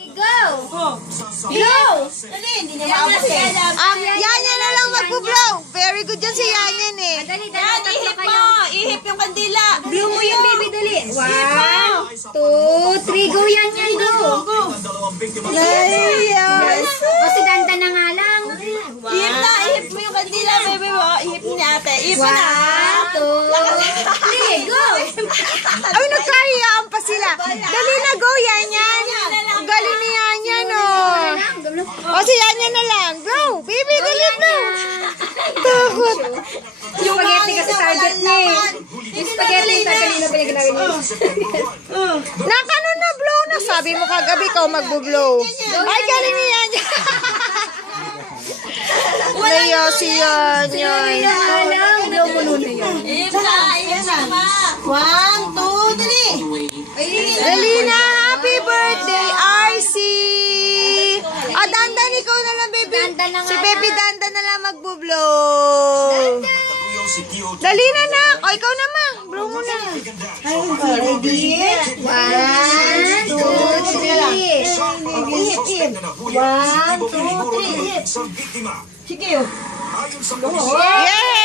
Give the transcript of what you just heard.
Go! Oh. Go! Hindi niya maabot eh. Yanya na lang magpo-blow. Very good yan si Yanyan eh. Dali, Yan, tatlo ihip kayo. mo. Ihip yung kandila. Blow mo yung baby, dali. 1, 2, 3, go yan, go! Go. Yes. Kasi danta na nga lang. Ihip na. Ihip mo yung kandila, baby mo. Ihip ni ate. Ihip mo na. 1, 2, 3, go! Ay, nagkahiyaan pa sila. Dali na, go Yanyan. Galing ni Yanyan oh. O si Yanyan na lang. Go, baby, dali na. Takot. Yung spaghetti kasi target niya eh. Yung spaghetti, kanina pa niya ginagawa niya. Nakano na blow na. Sabi mo kagabi ikaw magbo-blow. Ay, galing ni Yanyan. Naya si Yanyan. Alam, blow mo muna yun. Ihip na. Ihip na. 1, 2, 3. Dali na, happy birthday, RC! Dandan, ikaw na lang, baby. Dandan na nga Si lang. baby Dandan na lang magbo-blow. Dali na, nak. O, ikaw naman. Blow mo na. Ready? 1, 2, 3. Ihip, ihip. 1, 2, 3. Ihip. Sige. Yay!